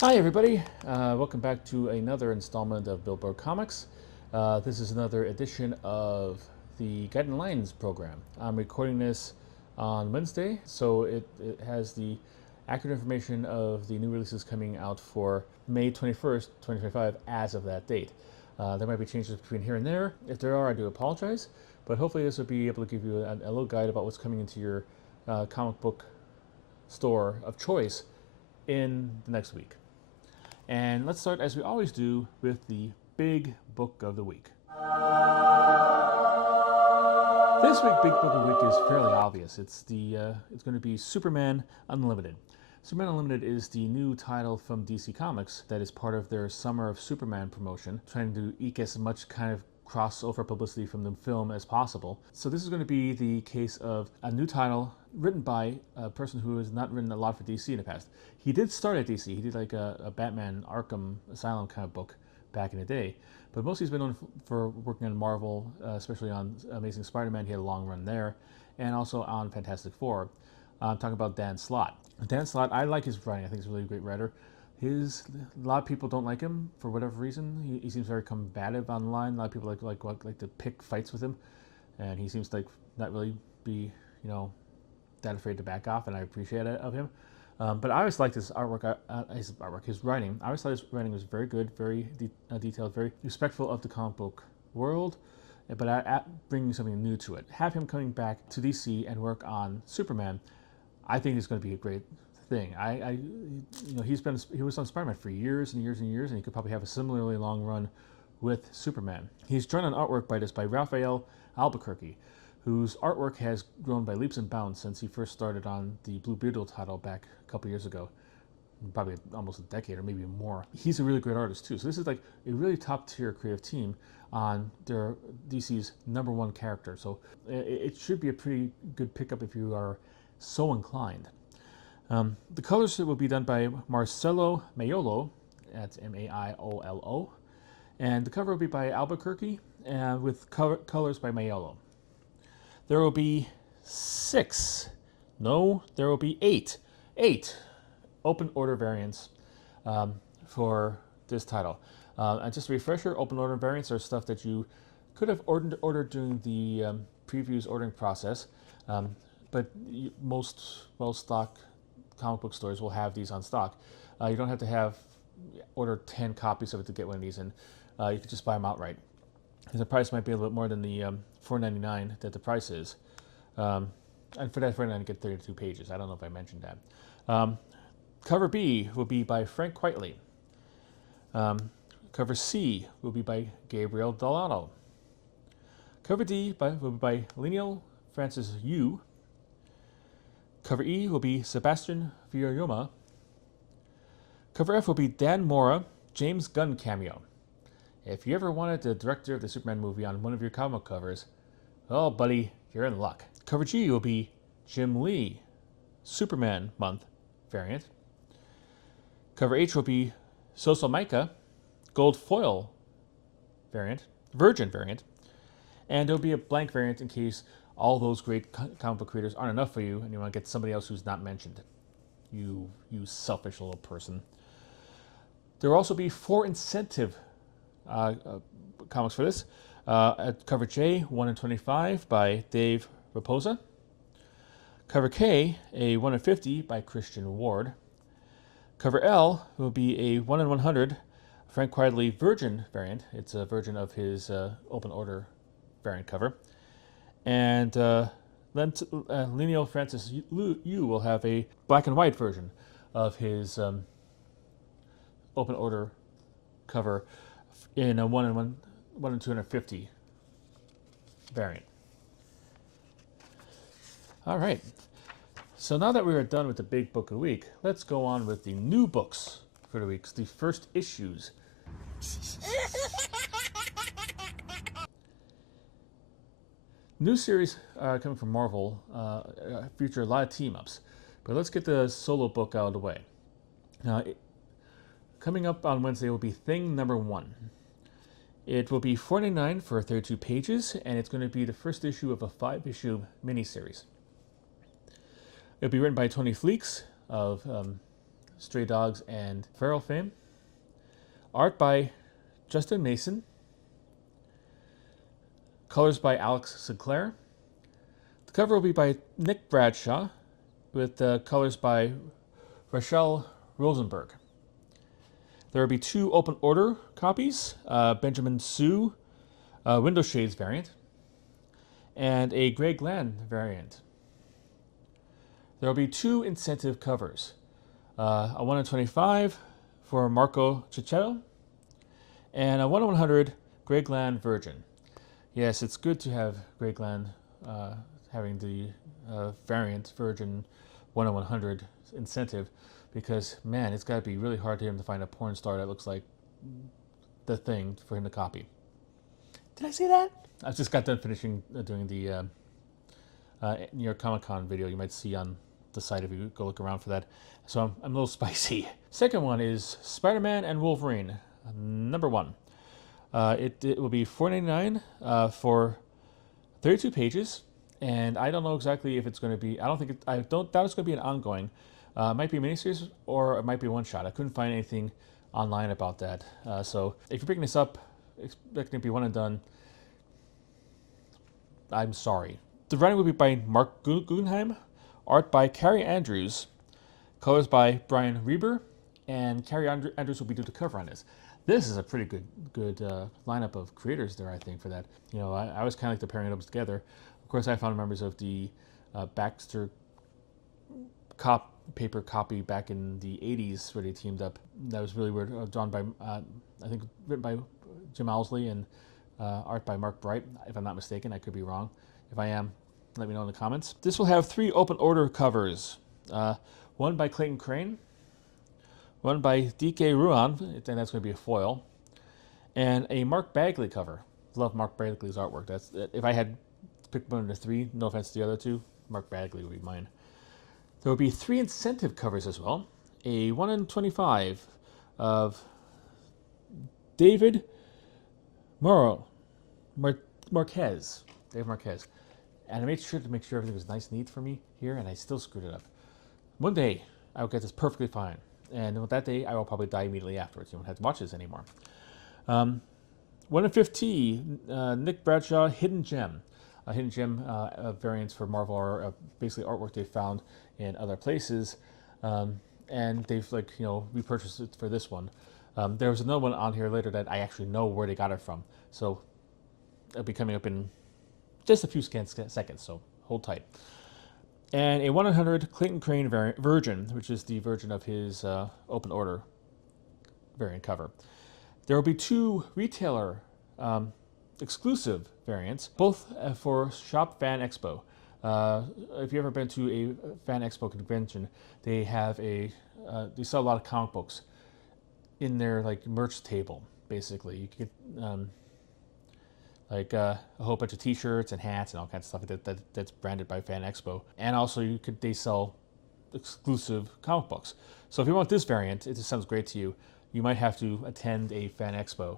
Hi everybody, welcome back to another installment of Billboard Comics. This is another edition of the Guiding Lines program. I'm recording this on Wednesday, so it has the accurate information of the new releases coming out for May 21st, 2025 as of that date. There might be changes between here and there. If there are, I do apologize, but hopefully this will be able to give you a little guide about what's coming into your comic book store of choice in the next week. And let's start, as we always do, with the big book of the week. This week, big book of the week is fairly obvious. It's going to be Superman Unlimited. Superman Unlimited is the new title from DC Comics that is part of their Summer of Superman promotion, trying to eke as much kind of crossover publicity from the film as possible. So this is going to be the case of a new title written by a person who has not written a lot for DC in the past. He did start at DC. He did like a Batman Arkham Asylum kind of book back in the day. But mostly he's been known for working on Marvel, especially on Amazing Spider-Man. He had a long run there. And also on Fantastic Four. I'm talking about Dan Slott. Dan Slott, I like his writing. I think he's a really great writer. A lot of people don't like him for whatever reason. He seems very combative online. A lot of people like to pick fights with him. And he seems to not really be, that afraid to back off, and I appreciate it of him. But I always liked his his writing. I always thought his writing was very good, very detailed, very respectful of the comic book world, but bringing something new to it. Have him coming back to DC and work on Superman, I think is going to be a great thing. He was on Spider-Man for years and years and years, and he could probably have a similarly long run with Superman. He's drawn on artwork by Raphael Albuquerque, whose artwork has grown by leaps and bounds since he first started on the Blue Beetle title back a couple years ago, probably almost a decade or maybe more. He's a really great artist too. So this is like a really top tier creative team on their DC's #1 character. So it should be a pretty good pickup if you are so inclined. The colors will be done by Marcelo Maiolo, that's Maiolo, and the cover will be by Albuquerque, with colors by Maiolo. There will be there will be eight open order variants for this title. And just a refresher, open order variants are stuff that you could have ordered during the previews ordering process, but most well-stocked comic book stores will have these on stock. You don't have to order 10 copies of it to get one of these, and you can just buy them outright. The price might be a little bit more than the $4.99 that the price is. And for that $4.99 you get 32 pages. I don't know if I mentioned that. Cover B will be by Frank Quitely. Cover C will be by Gabriel Dell'Otto. Cover D will be by Lionel Francis Yu. Cover E will be Sebastian Villaroma. Cover F will be Dan Mora, James Gunn cameo. If you ever wanted the director of the Superman movie on one of your comic covers, oh, buddy, you're in luck. Cover G will be Jim Lee, Superman Month variant. Cover H will be Soso Maika, Gold Foil variant, Virgin variant. And there'll be a blank variant in case all those great comic book creators aren't enough for you and you want to get somebody else who's not mentioned. You selfish little person. There will also be 4 incentive comics for this. At cover J, 1 in 25 by Dave Raposa. Cover K, a 1 in 50 by Christian Ward. Cover L will be a 1 in 100 Frank Quitely Virgin variant. It's a version of his open order variant cover. And Lionel Francis Yu will have a black and white version of his open order cover in a 1 in 250 variant. All right. So now that we are done with the big book of the week, let's go on with the new books for the week, the first issues. New series coming from Marvel feature a lot of team-ups, but let's get the solo book out of the way. Now, coming up on Wednesday will be Thing Number 1. It will be $4.99 for 32 pages, and it's going to be the first issue of a 5-issue miniseries. It'll be written by Tony Fleecs of Stray Dogs and Feral fame. Art by Justin Mason. Colors by Alex Sinclair. The cover will be by Nick Bradshaw, with colors by Rachel Rosenberg. There will be 2 open order copies, Benjamin Sue window shades variant, and a Greg Land variant. There will be 2 incentive covers, a 1 in 25 for Marco Cicchetto, and a 1 in 100 Greg Land Virgin. Yes, it's good to have Greg Land having the variant Virgin 1 in 100 incentive, because man, it's got to be really hard to him to find a porn star that looks like the thing for him to copy. Did I say that? I just got done finishing doing the New York Comic Con video. You might see on the site if you go look around for that. So I'm a little spicy. Second one is Spider-Man and Wolverine, number 1. It will be $4.99 for 32 pages, and I don't know exactly if it's going to be. I don't doubt it's going to be an ongoing. It might be a miniseries or it might be one shot. I couldn't find anything online about that. So if you're picking this up, expecting it to be one and done, I'm sorry. The writing will be by Mark Guggenheim, art by Carrie Andrews, colors by Brian Reber, and Carrie Andrews will be doing the cover on this. This is a pretty good lineup of creators there, I think, for that. You know, I was kind of like the pairing them together. Of course, I found members of the Baxter paper copy back in the 80s where they teamed up. That was really weird. Drawn by, I think, written by Jim Owsley and art by Mark Bright, if I'm not mistaken. I could be wrong. If I am, let me know in the comments. This will have 3 open order covers. One by Clayton Crane, one by D.K. Ruan, and that's going to be a foil, and a Mark Bagley cover. Love Mark Bagley's artwork. That's if I had picked one of the 3, no offense to the other 2, Mark Bagley would be mine. There will be 3 incentive covers as well. A 1 in 25 of David Marquez. Dave Marquez. And I made sure to make sure everything was nice and neat for me here, and I still screwed it up. One day, I will get this perfectly fine. And with that day, I will probably die immediately afterwards. You won't have to watch this anymore. 1 in 50, Nick Bradshaw, Hidden Gem. Hidden Gem variants for Marvel are basically artwork they found in other places, and they've repurchased it for this one. There was another one on here later that I actually know where they got it from, so it'll be coming up in just a few seconds. So hold tight. And a 100 Clayton Crane Virgin, which is the version of his open order variant cover. There will be 2 retailer exclusive variants, both for Shop Fan Expo. If you've ever been to a Fan Expo convention, they have they sell a lot of comic books in their merch table. Basically, you can get a whole bunch of T-shirts and hats and all kinds of stuff that's branded by Fan Expo. And also, they sell exclusive comic books. So if you want this variant, it just sounds great to you. You might have to attend a Fan Expo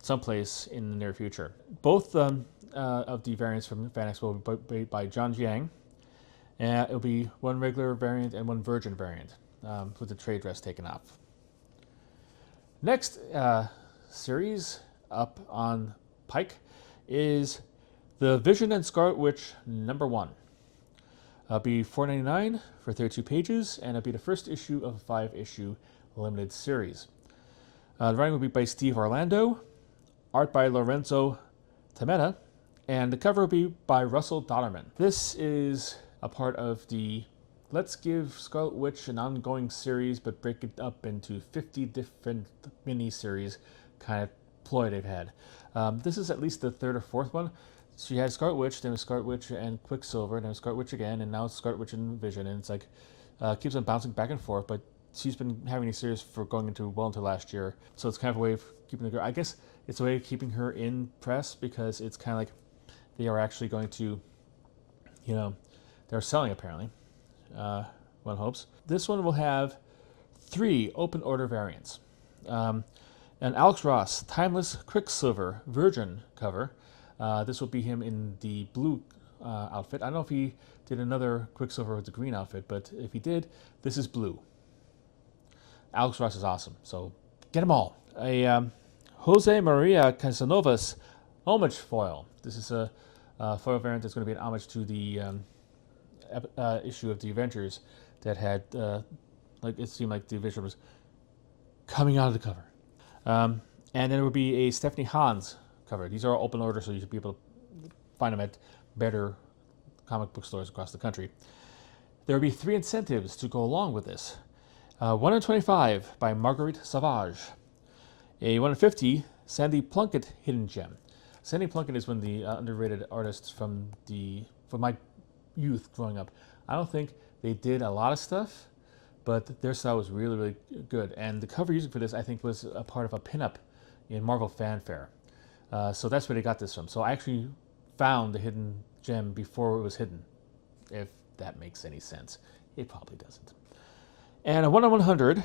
someplace in the near future. Both of the variants from Fan Expo will be by John Jiang. And it'll be 1 regular variant and 1 Virgin variant with the trade dress taken off. Next series up on Pike is the Vision and Scarlet Witch number 1. It'll be $4.99 for 32 pages, and it'll be the first issue of a 5-issue limited series. The writing will be by Steve Orlando, art by Lorenzo Tameta, and the cover will be by Russell Dodderman. This is a part of the Let's Give Scarlet Witch an ongoing series, but break it up into 50 different mini-series kind of ploy they've had. This is at least the 3rd or 4th one. She had Scarlet Witch, then it was Scarlet Witch and Quicksilver, then it was Scarlet Witch again, and now it's Scarlet Witch and Vision, and it's keeps on bouncing back and forth, but she's been having these series for going into well into last year, so it's kind of a way of keeping the girl. I guess it's a way of keeping her in press, because it's kind of like they are actually going to, they're selling apparently. One hopes. This one will have 3 open order variants. And Alex Ross, Timeless Quicksilver Virgin cover. This will be him in the blue outfit. I don't know if he did another Quicksilver with the green outfit, but if he did, this is blue. Alex Ross is awesome, so get them all. A Jose Maria Casanova's homage foil. This is a foil variant that's going to be an homage to the issue of the Avengers that had, like it seemed like the Avenger was coming out of the cover. And then it would be a Stephanie Hans cover. These are all open order, so you should be able to find them at better comic book stores across the country. There would be 3 incentives to go along with this. 1 in 25 by Marguerite Sauvage. A 1 in 50 Sandy Plunkett hidden gem. Sandy Plunkett is one of the underrated artists from my youth growing up. I don't think they did a lot of stuff, but their style was really, really good. And the cover music for this, I think, was a part of a pinup in Marvel Fanfare. So that's where they got this from. So I actually found the hidden gem before it was hidden, if that makes any sense. It probably doesn't. And a 1 in 100,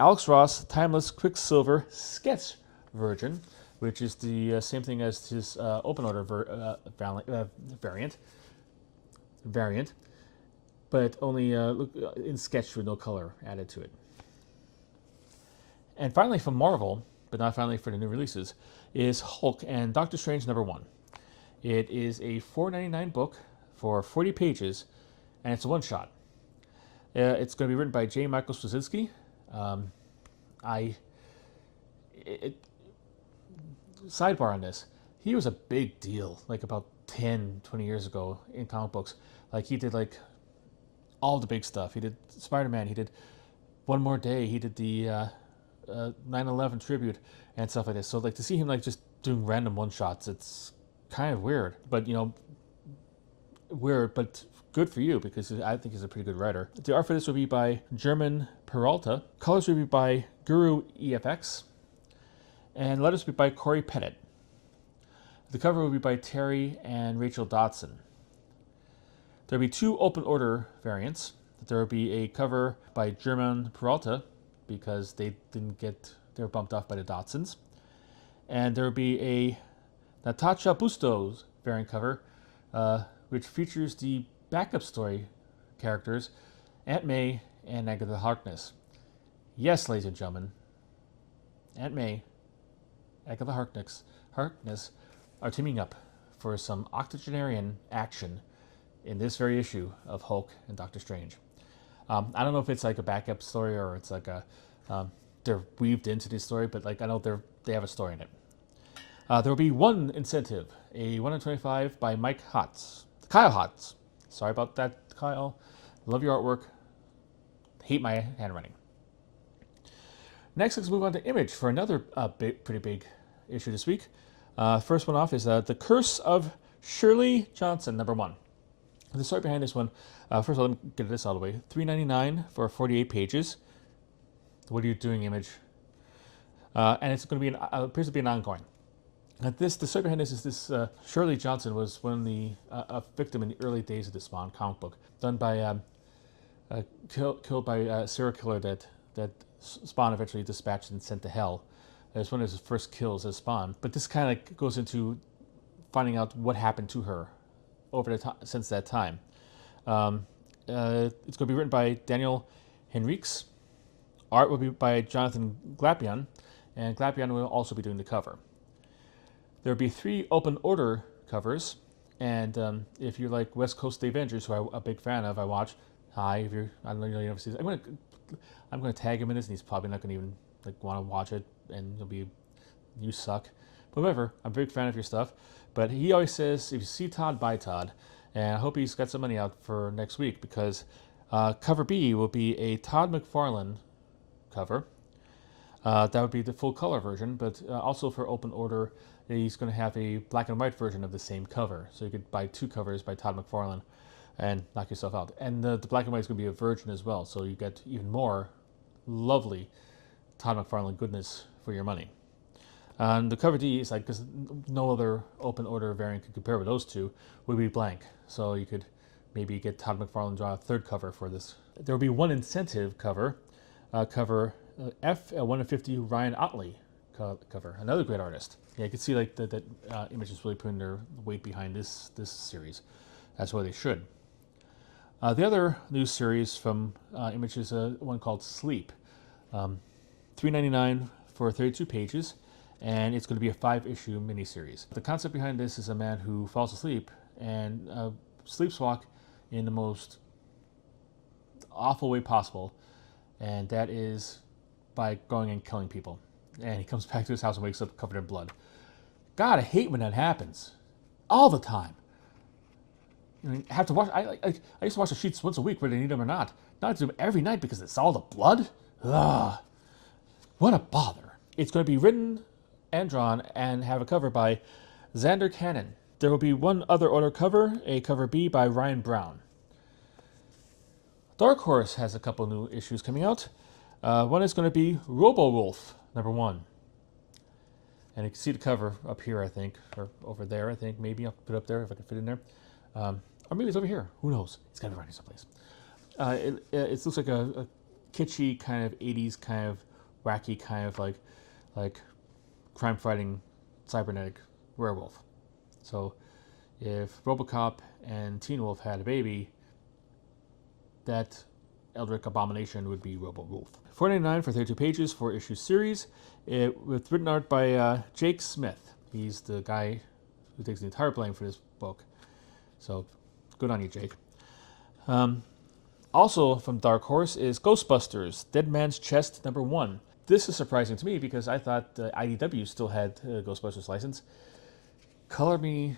Alex Ross Timeless Quicksilver sketch version, which is the same thing as his open order variant, but only in sketch with no color added to it. And finally from Marvel, but not finally for the new releases, is Hulk and Doctor Strange #1. It is a $4.99 book for 40 pages, and it's a one-shot. It's going to be written by J. Michael Straczynski. Sidebar on this, he was a big deal like about 10, 20 years ago in comic books. Like he did like all the big stuff. He did Spider-Man, he did One More Day, he did the 9/11 tribute and stuff like this. So like to see him like just doing random one-shots, it's kind of weird. But weird, but good for you because I think he's a pretty good writer. The art for this will be by German Peralta. Colors will be by Guru EFX. And letters will be by Corey Pettit. The cover will be by Terry and Rachel Dotson. There will be 2 open order variants. There will be a cover by German Peralta because they were bumped off by the Dotsons. And there will be a Natasha Bustos variant cover, which features the backup story characters Aunt May and Agatha Harkness. Yes, ladies and gentlemen, Aunt May, Agatha Harkness are teaming up for some octogenarian action in this very issue of Hulk and Doctor Strange. I don't know if it's like a backup story or it's like they're weaved into this story, but like I know they have a story in it. There will be 1 incentive, a 1 in 25 by Kyle Hotz. Sorry about that, Kyle. Love your artwork. Hate my handwriting. Next, let's move on to Image for another pretty big issue this week. First one off is The Curse of Shirley Johnson, #1. The story behind this one, first of all, let me get this out of the way. $3.99 for 48 pages. What are you doing, Image? And it's going to be appears to be an ongoing. The story behind this is this Shirley Johnson was one of the a victim in the early days of the Spawn comic book, done by killed by a serial killer that Spawn eventually dispatched and sent to hell. It was one of his first kills as Spawn. But this kind of goes into finding out what happened to her over since that time. It's going to be written by Daniel Henriques. Art will be by Jonathan Glapion, and Glapion will also be doing the cover. There will be 3 open order covers, and if you like West Coast Avengers, who I'm a big fan of, I watch. Hi, if you're, I don't know, you never see this. I'm going to tag him in this, and he's probably not going to even like want to watch it, and he'll be, you suck. But whatever, I'm a big fan of your stuff. But he always says, if you see Todd, buy Todd. And I hope he's got some money out for next week because cover B will be a Todd McFarlane cover. That would be the full color version, but also for open order, he's going to have a black and white version of the same cover. So you could buy 2 covers by Todd McFarlane and knock yourself out. And the black and white is going to be a version as well, so you get even more lovely Todd McFarlane goodness for your money. And the cover D is like, because no other open order variant could compare with those 2, would be blank. So you could maybe get Todd McFarlane draw a 3rd cover for this. There will be 1 incentive cover, cover F 1 in 50 Ryan Otley cover, another great artist. Yeah, you can see like that Image is really putting their weight behind this series. That's why they should. The other new series from Image is one called Sleep. $3.99 for 32 pages, and it's going to be a 5-issue miniseries. The concept behind this is a man who falls asleep and sleepwalk in the most awful way possible, and that is by going and killing people. And he comes back to his house and wakes up covered in blood. God, I hate when that happens. All the time. I mean, I have to watch. I used to watch the Sheets once a week, whether they need them or not. Now I have to do them every night because it's all the blood. Ugh, what a bother! It's going to be written and drawn and have a cover by Xander Cannon. There will be one other order cover, a cover B by Ryan Brown. Dark Horse has a couple new issues coming out. One is going to be Robo-Wolf, #1. And you can see the cover up here, I think, or over there, I think. Maybe I'll put it up there if I can fit in there. Or maybe it's over here. Who knows? It's got to be around someplace. It looks like a kitschy kind of 80s kind of wacky kind of like crime-fighting cybernetic werewolf. So if RoboCop and Teen Wolf had a baby, that Eldritch abomination would be Robo-Wolf. $4.99 for 32 pages, 4-issue series, with written art by Jake Smith. He's the guy who takes the entire blame for this book. So good on you, Jake. Also from Dark Horse is Ghostbusters, Dead Man's Chest #1. This is surprising to me because I thought IDW still had Ghostbusters license. Color me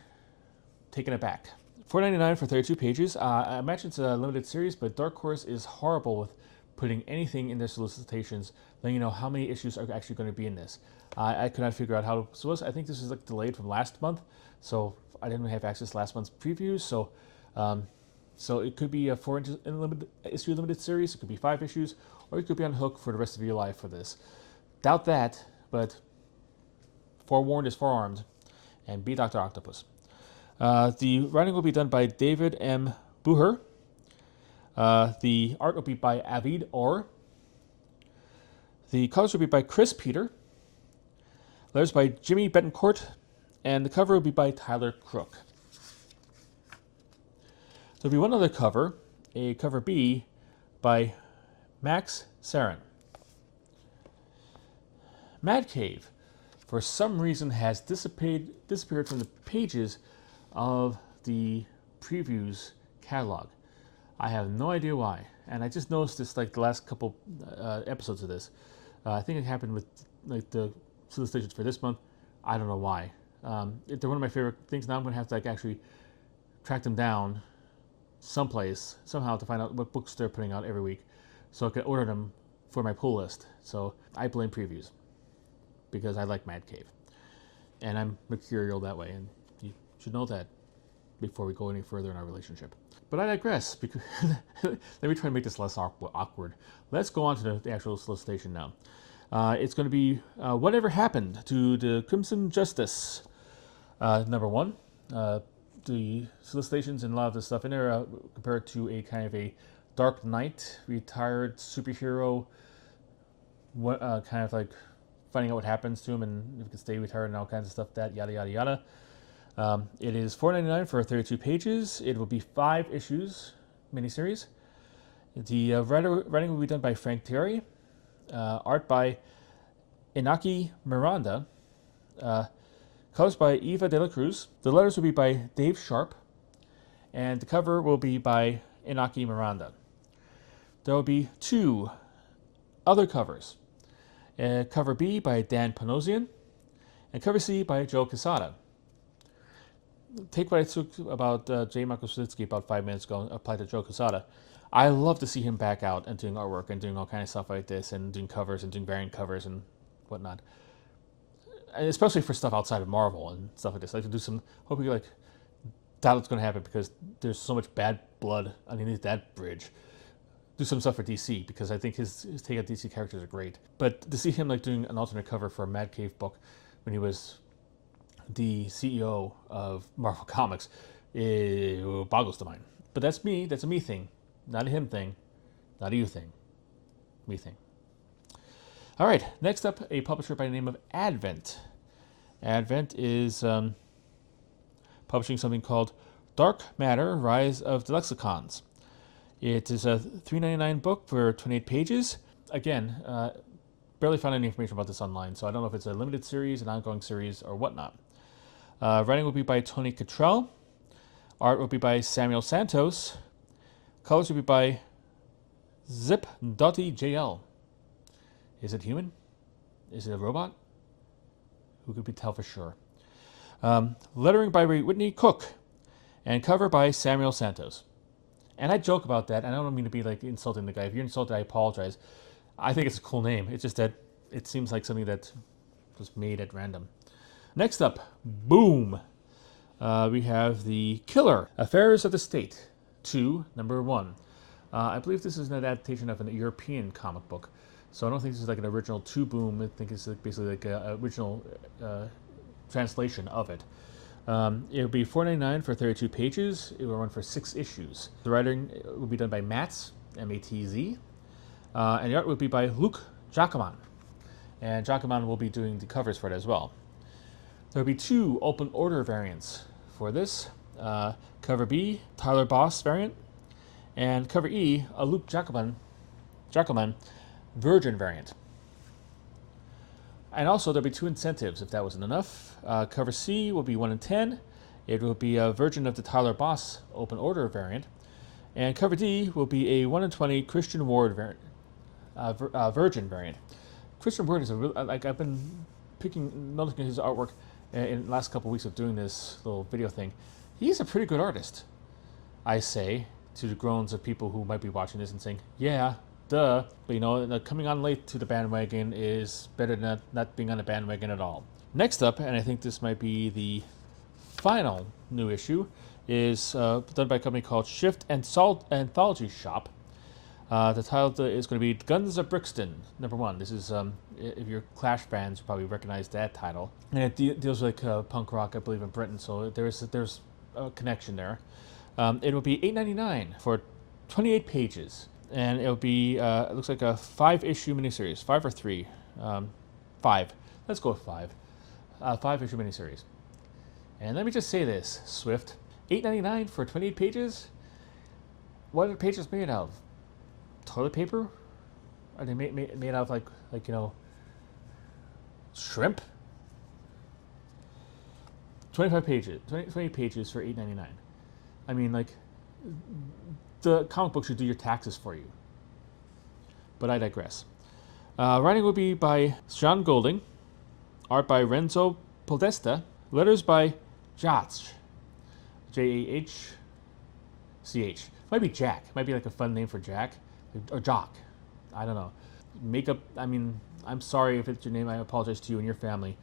taken aback. $4.99 for 32 pages. I imagine it's a limited series, but Dark Horse is horrible with putting anything in their solicitations, letting you know how many issues are actually going to be in this. I could not figure out how to. So I think this is like delayed from last month, so I didn't have access to last month's previews. So it could be a 4-issue limited series. It could be 5 issues, or you could be on hook for the rest of your life for this. Doubt that, but forewarned is forearmed, and be Dr. Octopus. The writing will be done by David M. Buher. The art will be by Avid Orr. The colors will be by Chris Peter. Letters by Jimmy Betancourt. And the cover will be by Tyler Crook. There'll be one other cover, a cover B by Max Sarin. Mad Cave, for some reason, has disappeared from the pages of the previews catalog. I have no idea why, and I just noticed this like the last couple episodes of this. I think it happened with like the solicitations for this month. I don't know why. They're one of my favorite things. Now I'm going to have to like actually track them down somehow to find out what books they're putting out every week, so I can order them for my pull list. So I blame previews because I like Mad Cave, and I'm mercurial that way, and you should know that before we go any further in our relationship. But I digress. Because let me try to make this less awkward. Let's go on to the actual solicitation now. It's going to be Whatever Happened to the Crimson Justice, #1. The solicitations and a lot of the stuff in there compared to a kind of a Dark Knight retired superhero, kind of like finding out what happens to him and if he can stay retired and all kinds of stuff, that yada yada yada. It is $4.99 for 32 pages. It will be 5 issues, miniseries. The writing will be done by Frank Terry, art by Inaki Miranda, colors by Eva De La Cruz. The letters will be by Dave Sharp, and the cover will be by Inaki Miranda. There will be 2 other covers. Cover B by Dan Panosian, and cover C by Joe Quesada. Take what I took about J. Michael Straczynski about 5 minutes ago and apply to Joe Quesada. I love to see him back out and doing artwork and doing all kind of stuff like this and doing covers and doing variant covers and whatnot. And especially for stuff outside of Marvel and stuff like this. I like to do some, hoping like doubt it's going to happen because there's so much bad blood underneath that bridge. Do some stuff for DC because I think his take on DC characters are great. But to see him like doing an alternate cover for a Mad Cave book when he was the CEO of Marvel Comics, it boggles the mind. But that's me. That's a me thing, not a him thing, not a you thing, me thing. All right, next up, a publisher by the name of Advent. Advent is publishing something called Dark Matter, Rise of the Lexicons. It is a $3.99 book for 28 pages. again, barely found any information about this online, so I don't know if it's a limited series, an ongoing series, or whatnot. Writing will be by Tony Cottrell. Art will be by Samuel Santos. Colors will be by Zip Dotty JL. Is it human? Is it a robot? Who could tell for sure? Lettering by Whitney Cook. And cover by Samuel Santos. And I joke about that, and I don't mean to be like insulting the guy. If you're insulted, I apologize. I think it's a cool name. It's just that it seems like something that was made at random. Next up, boom. We have The Killer, Affairs of the State 2, number 1. I believe this is an adaptation of an European comic book. So I don't think this is like an original 2 boom. I think it's basically like an original translation of it. It will be $4.99 for 32 pages. It will run for 6 issues. The writing will be done by Matz, M-A-T-Z. And the art will be by Luc Jacquemin. And Jacquemin will be doing the covers for it as well. There will be 2 open order variants for this. Cover B, Tyler Boss variant. And cover E, a Luc Jacquemin Virgin variant. And also there'll be 2 incentives if that wasn't enough. Cover C will be 1 in 10. It will be a version of the Tyler Boss open order variant. And cover D will be a 1 in 20 Christian Ward variant, Virgin variant. Christian Ward is I've been noticing his artwork in the last couple of weeks of doing this little video thing. He's a pretty good artist, I say, to the groans of people who might be watching this and saying, yeah, duh, but coming on late to the bandwagon is better than not being on the bandwagon at all. Next up, and I think this might be the final new issue, is done by a company called Shift and Salt Anthology Shop. The title is going to be Guns of Brixton, number 1. This is, if you're Clash fans, you probably recognize that title. And it deals with punk rock, I believe, in Britain, so there's a connection there. It will be $8.99 for 28 pages. And it'll be, it looks like a 5-issue miniseries. 5 or 3? 5. Let's go with 5. 5-issue miniseries. And let me just say this, Swift. $8.99 for 28 pages? What are the pages made of? Toilet paper? Are they made out of shrimp? 25 pages. 20 pages for $8.99. I mean, the comic book should do your taxes for you. But I digress. Writing will be by Sean Golding. Art by Renzo Podesta. Letters by Jahch. Jahch. Might be Jack. Might be like a fun name for Jack. Or Jock. I don't know. Makeup, I mean, I'm sorry if it's your name. I apologize to you and your family.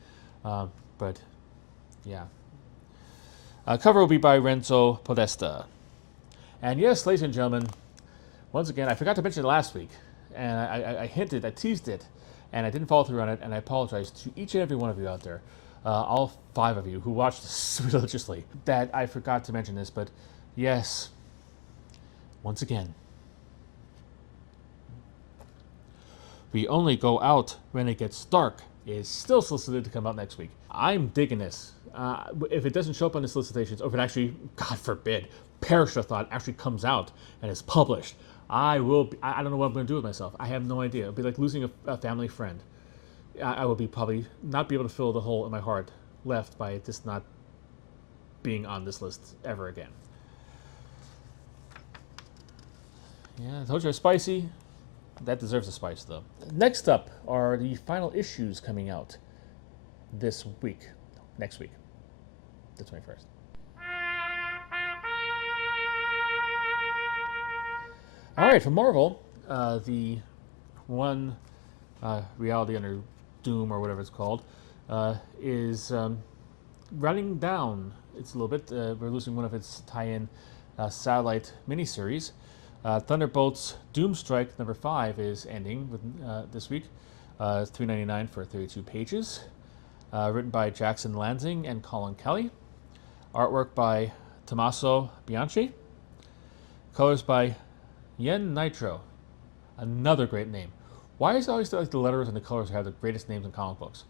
But, yeah. Cover will be by Renzo Podesta. And yes, ladies and gentlemen, once again, I forgot to mention it last week, and I hinted, I teased it, and I didn't follow through on it, and I apologize to each and every one of you out there, all 5 of you who watched this religiously, that I forgot to mention this, but yes, once again, We Only Go Out When It Gets Dark is still solicited to come out next week. I'm digging this. If it doesn't show up on the solicitations, or if it actually, God forbid, perish the thought, actually comes out and is published, I don't know what I'm going to do with myself. I have no idea. It'll be like losing a family friend. I will probably not be able to fill the hole in my heart left by just not being on this list ever again. Yeah, I told you it's spicy. That deserves a spice, though. Next up are the final issues coming out this week. Next week. The 21st. All right, from Marvel, the one Reality Under Doom, or whatever it's called, is running down. It's a little bit. We're losing one of its tie-in satellite miniseries. Thunderbolts Doomstrike number 5 is ending with, this week. $3.99 for 32 pages. Written by Jackson Lansing and Colin Kelly. Artwork by Tommaso Bianchi. Colors by Yen Nitro. Another great name. Why is it always like the letters and the colors have the greatest names in comic books?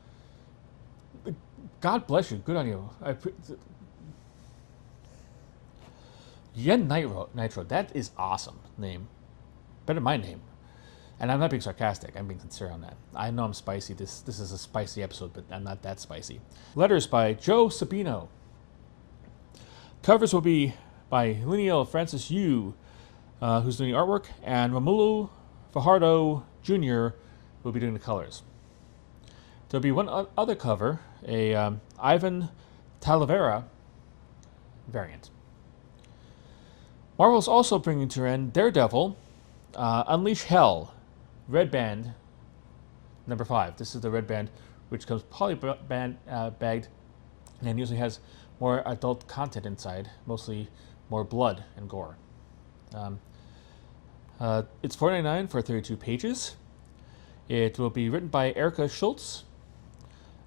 God bless you. Good on you. Yen Nitro. That is awesome name. Better than my name. And I'm not being sarcastic. I'm being sincere on that. I know I'm spicy. This is a spicy episode, but I'm not that spicy. Letters by Joe Sabino. Covers will be by Lineal Francis Yu, who's doing the artwork, and Romulo Fajardo Jr. will be doing the colors. There'll be one other cover, a Ivan Talavera variant. Marvel's also bringing to end Daredevil, Unleash Hell, Red Band, number 5. This is the red band, which comes bagged and usually has more adult content inside, mostly more blood and gore. It's $4.99 for 32 pages. It will be written by Erica Schultz,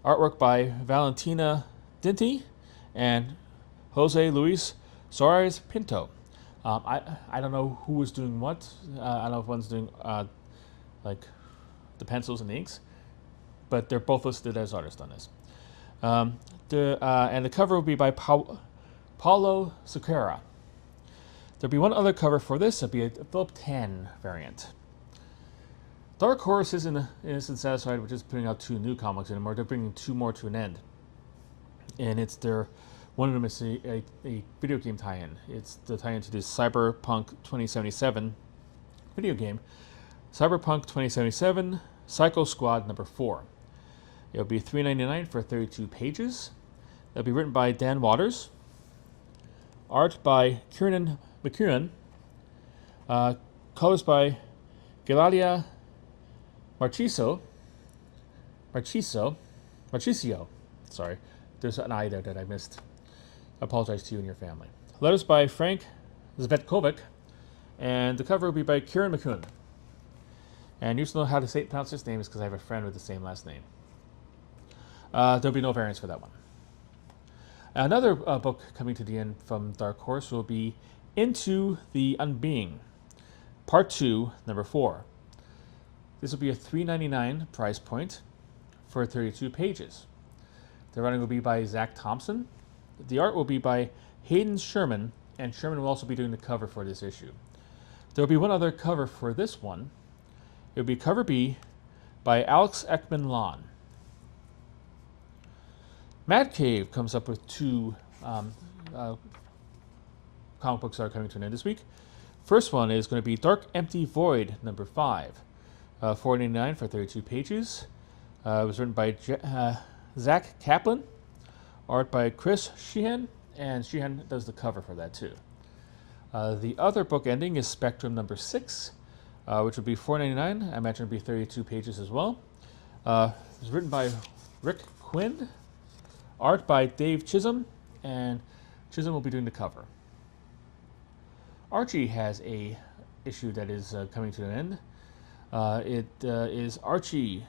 artwork by Valentina Dinty, and Jose Luis Suarez Pinto. I don't know who is doing what. I don't know if one's doing like the pencils and the inks, but they're both listed as artists on this. And the cover will be by Paulo Sequeira. There'll be one other cover for this. It'll be a Philip Tan variant. Dark Horse isn't satisfied with just putting out 2 new comics anymore. They're bringing 2 more to an end. And one of them is a video game tie-in. It's the tie-in to this Cyberpunk 2077 video game. Cyberpunk 2077 Psycho Squad number 4. It'll be $3.99 for 32 pages. It'll be written by Dan Waters. Art by Kieran McKeown. Colors by Galadia Marchicio. Sorry, there's an I there that I missed. I apologize to you and your family. Letters by Frank Zvetkovic, and the cover will be by Kieran McKeown. And you should know how to pronounce his name is because I have a friend with the same last name. There'll be no variants for that one. Another book coming to the end from Dark Horse will be Into the Unbeing, Part 2, number 4. This will be a $3.99 price point for 32 pages. The writing will be by Zach Thompson. The art will be by Hayden Sherman, and Sherman will also be doing the cover for this issue. There will be one other cover for this one. It will be cover B by Alex Ekman Lon. Mad Cave comes up with 2 comic books that are coming to an end this week. First one is going to be Dark Empty Void, number 5. $4.99 for 32 pages. It was written by Zach Kaplan, art by Chris Sheehan, and Sheehan does the cover for that too. The other book ending is Spectrum number 6, which would be $4.99. I imagine it would be 32 pages as well. It was written by Rick Quinn, art by Dave Chisholm, and Chisholm will be doing the cover. Archie has a issue that is coming to an end. It is Archie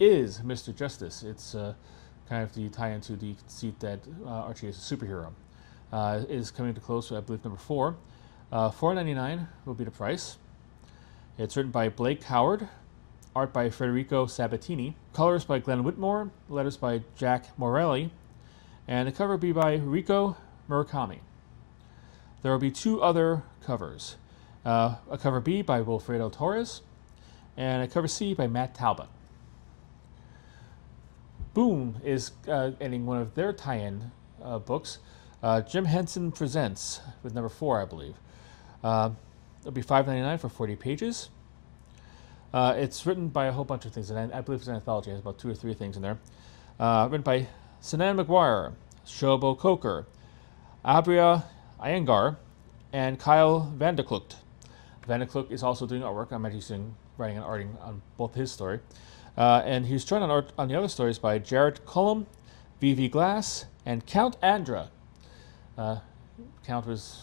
is Mr. Justice. It's kind of the tie into the conceit that Archie is a superhero. It is coming to close, I believe, number 4. $4.99 will be the price. It's written by Blake Howard, art by Federico Sabatini, colors by Glenn Whitmore, letters by Jack Morelli, and the cover will be by Rico Murakami. There will be 2 other covers. A cover B by Wilfredo Torres, and a cover C by Matt Talbot. Boom is ending one of their tie-in books. Jim Henson Presents, with number 4, I believe. It'll be $5.99 for 40 pages. It's written by a whole bunch of things, and I believe it's an anthology. It has about 2 or 3 things in there. Written by Sinan McGuire, Shobo Coker, Abria Iyengar, and Kyle Vanderklugt. Vanderklugt is also doing artwork. I'm actually writing and arting on both his story. And he's joined on art on the other stories by Jared Cullum, V.V. Glass, and Count Andra. Count was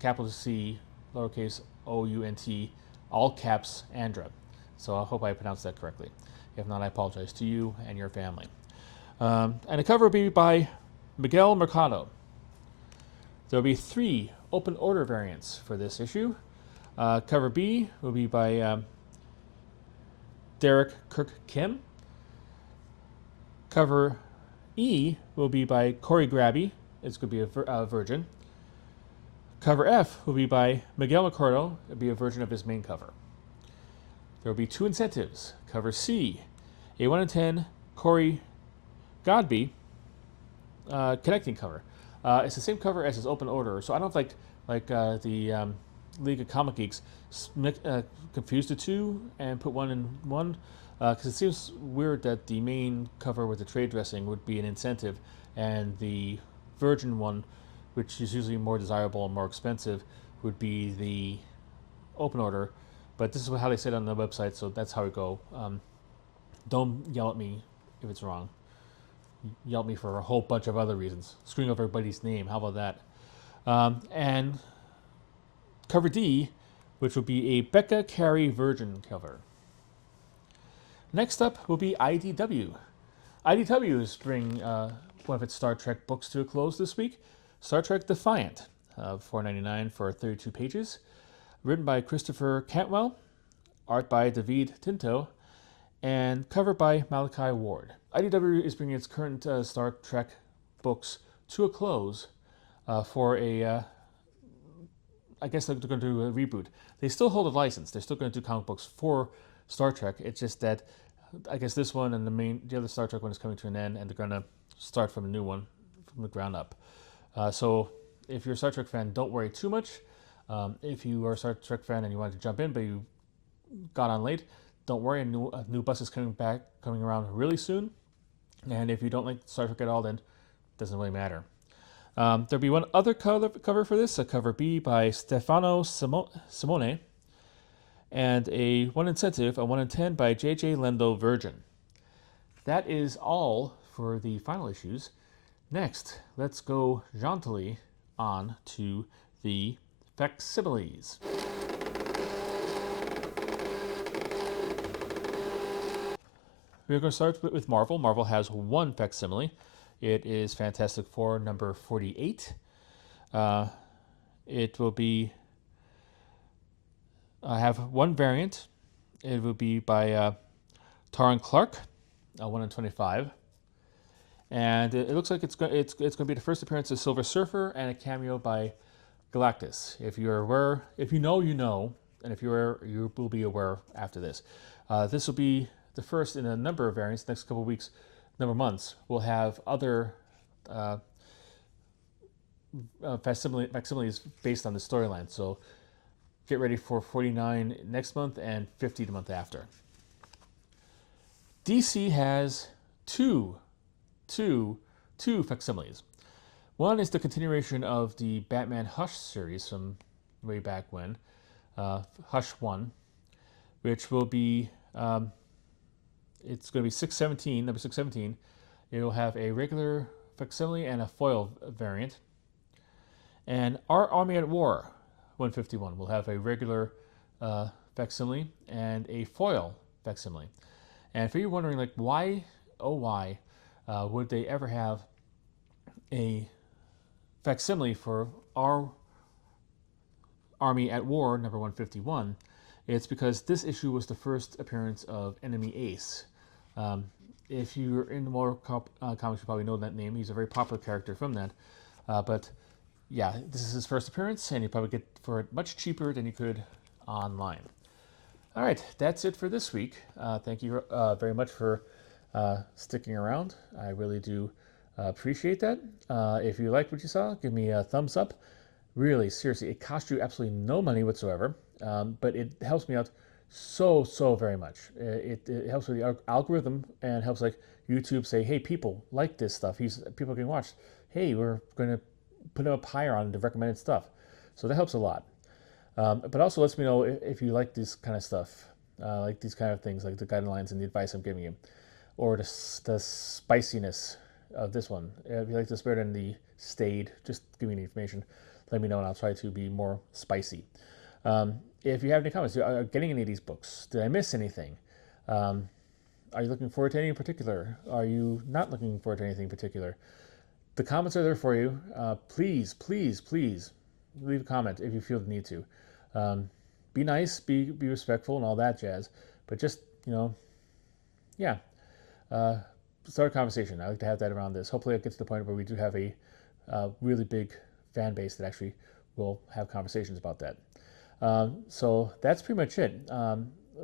capital C, lowercase O-U-N-T, all caps Andra. So I hope I pronounced that correctly. If not, I apologize to you and your family. And the cover will be by Miguel Mercado. There will be 3 open order variants for this issue. Cover B will be by Derek Kirk Kim. Cover E will be by Corey Grabby. It's going to be a virgin. Cover F will be by Miguel Mercado. It'll be a version of his main cover. There will be 2 incentives. Cover C, a 1 in 10 Corey Godby connecting cover. It's the same cover as his open order, so I don't know if the League of Comic Geeks confused the two and put one in one, because it seems weird that the main cover with the trade dressing would be an incentive, and the Virgin one, which is usually more desirable and more expensive, would be the open order. But this is how they say it on the website, so that's how it go. Don't yell at me if it's wrong. Yell at me for a whole bunch of other reasons. Screwing up everybody's name. How about that? And cover D, which will be a Becca Carey Virgin cover. Next up will be IDW. IDW is bringing one of its Star Trek books to a close this week. Star Trek Defiant, $4.99 for 32 pages. Written by Christopher Cantwell, art by David Tinto, and cover by Malachi Ward. IDW is bringing its current Star Trek books to a close for a, I guess they're going to do a reboot. They still hold a license. They're still going to do comic books for Star Trek. It's just that I guess this one and the other Star Trek one is coming to an end, and they're going to start from a new one from the ground up. So if you're a Star Trek fan, don't worry too much. If you are a Star Trek fan and you wanted to jump in, but you got on late, don't worry. A new bus is coming around really soon. And if you don't like Star Trek at all, then it doesn't really matter. There'll be one other cover for this, a cover B by Stefano Simone, and a 1 incentive, a 1 in 10 by J.J. Lendo Virgin. That is all for the final issues. Next, let's go jauntily on to the facsimiles. We're going to start with Marvel. Marvel has one facsimile. It is Fantastic Four number 48. It will be have one variant. It will be by Taran Clark, 1 in 25. And it looks like it's going to be the first appearance of Silver Surfer and a cameo by Galactus. If you're aware, if you know, you know, and if you're aware, you will be aware after this. This will be the first in a number of variants. Next couple of weeks, number of months, we'll have other facsimiles based on the storyline. So get ready for 49 next month and 50 the month after. DC has two facsimiles. One is the continuation of the Batman Hush series from way back when, Hush 1, which will be, it's going to be 617, number 617. It will have a regular facsimile and a foil variant. And Our Army at War 151 will have a regular facsimile and a foil facsimile. And for you wondering, like, why, would they ever have a facsimile for Our Army at War number 151? It's because this issue was the first appearance of Enemy Ace. If you're in more comics, you probably know that name. He's a very popular character from that. But yeah, this is his first appearance, and you probably get for it much cheaper than you could online. All right, that's it for this week. Thank you very much for sticking around. I really do appreciate that. If you liked what you saw, give me a thumbs up. Really, seriously, it costs you absolutely no money whatsoever, but it helps me out so very much. It helps with the algorithm and helps like YouTube say, hey, people like this stuff. People can watch. Hey, we're going to put up higher on the recommended stuff. So that helps a lot. But also lets me know if you like this kind of stuff, like these kind of things, like the guidelines and the advice I'm giving you, or the spiciness of this one. If you like this better than the staid, just give me the information. Let me know, and I'll try to be more spicy. If you have any comments, are you getting any of these books? Did I miss anything? Are you looking forward to anything in particular? Are you not looking forward to anything in particular? The comments are there for you. Please leave a comment if you feel the need to. Be nice, be respectful, and all that jazz. But just, start a conversation. I like to have that around this. Hopefully it gets to the point where we do have a really big fan base that actually will have conversations about that. So that's pretty much it.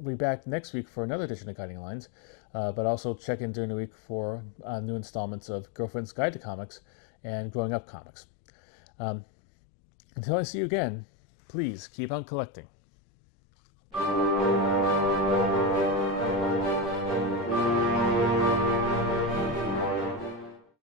be back next week for another edition of Guiding Lines, but also check in during the week for new installments of Girlfriend's Guide to Comics and Growing Up Comics. Until I see you again, please keep on collecting.